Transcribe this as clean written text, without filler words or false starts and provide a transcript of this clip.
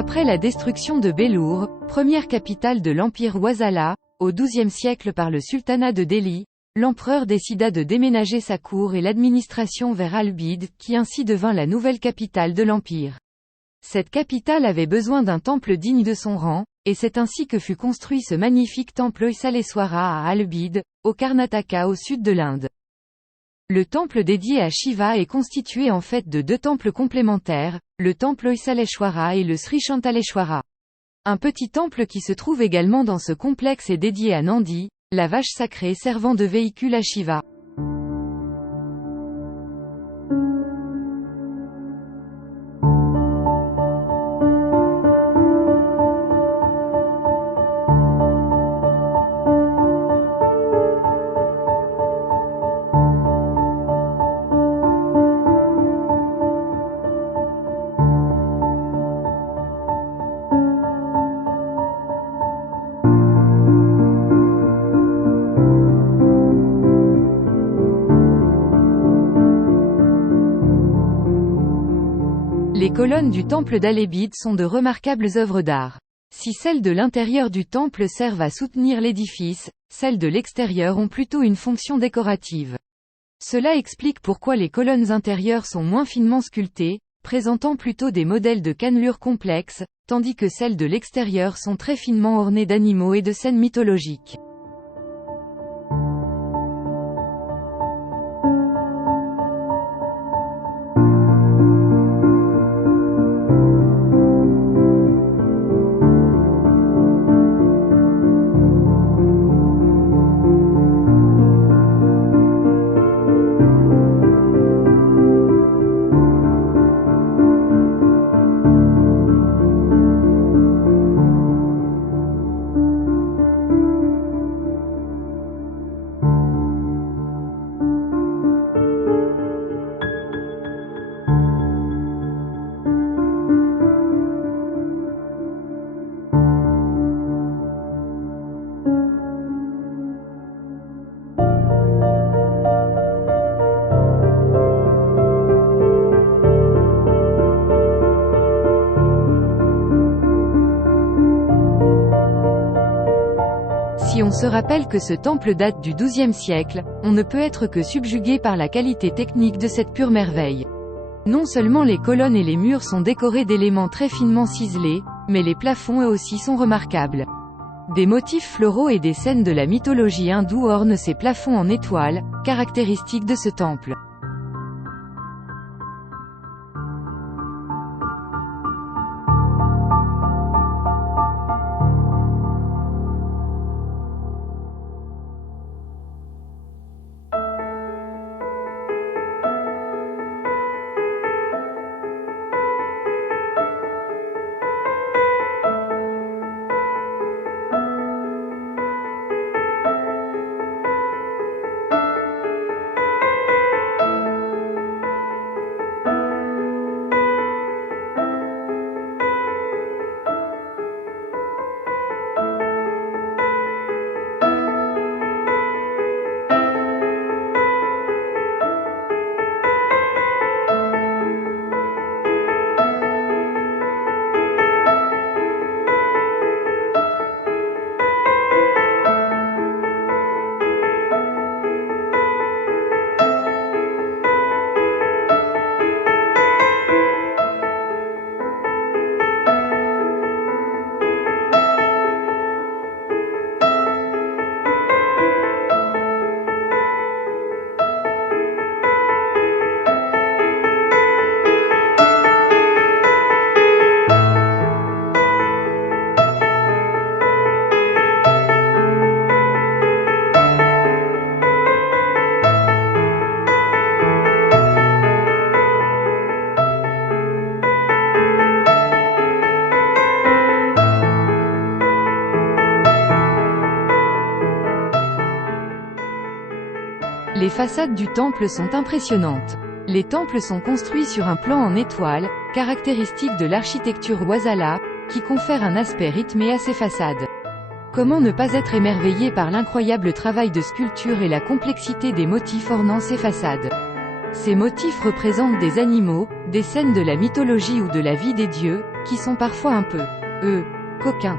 Après la destruction de Bélour, première capitale de l'empire Wasala, au XIIe siècle par le sultanat de Delhi, l'empereur décida de déménager sa cour et l'administration vers Alabid, qui ainsi devint la nouvelle capitale de l'empire. Cette capitale avait besoin d'un temple digne de son rang, et c'est ainsi que fut construit ce magnifique temple Hoysaleswara à Alabid, au Karnataka au sud de l'Inde. Le temple dédié à Shiva est constitué en fait de deux temples complémentaires, le temple Hoysaleshwara et le Sri Shantaleshwara. Un petit temple qui se trouve également dans ce complexe est dédié à Nandi, la vache sacrée servant de véhicule à Shiva. Les colonnes du temple d'Alabid sont de remarquables œuvres d'art. Si celles de l'intérieur du temple servent à soutenir l'édifice, celles de l'extérieur ont plutôt une fonction décorative. Cela explique pourquoi les colonnes intérieures sont moins finement sculptées, présentant plutôt des modèles de cannelures complexes, tandis que celles de l'extérieur sont très finement ornées d'animaux et de scènes mythologiques. Si on se rappelle que ce temple date du XIIe siècle, on ne peut être que subjugué par la qualité technique de cette pure merveille. Non seulement les colonnes et les murs sont décorés d'éléments très finement ciselés, mais les plafonds eux aussi sont remarquables. Des motifs floraux et des scènes de la mythologie hindoue ornent ces plafonds en étoiles, caractéristiques de ce temple. Les façades du temple sont impressionnantes. Les temples sont construits sur un plan en étoile, caractéristique de l'architecture Wasala, qui confère un aspect rythmé à ces façades. Comment ne pas être émerveillé par l'incroyable travail de sculpture et la complexité des motifs ornant ces façades? Ces motifs représentent des animaux, des scènes de la mythologie ou de la vie des dieux, qui sont parfois un peu, coquins.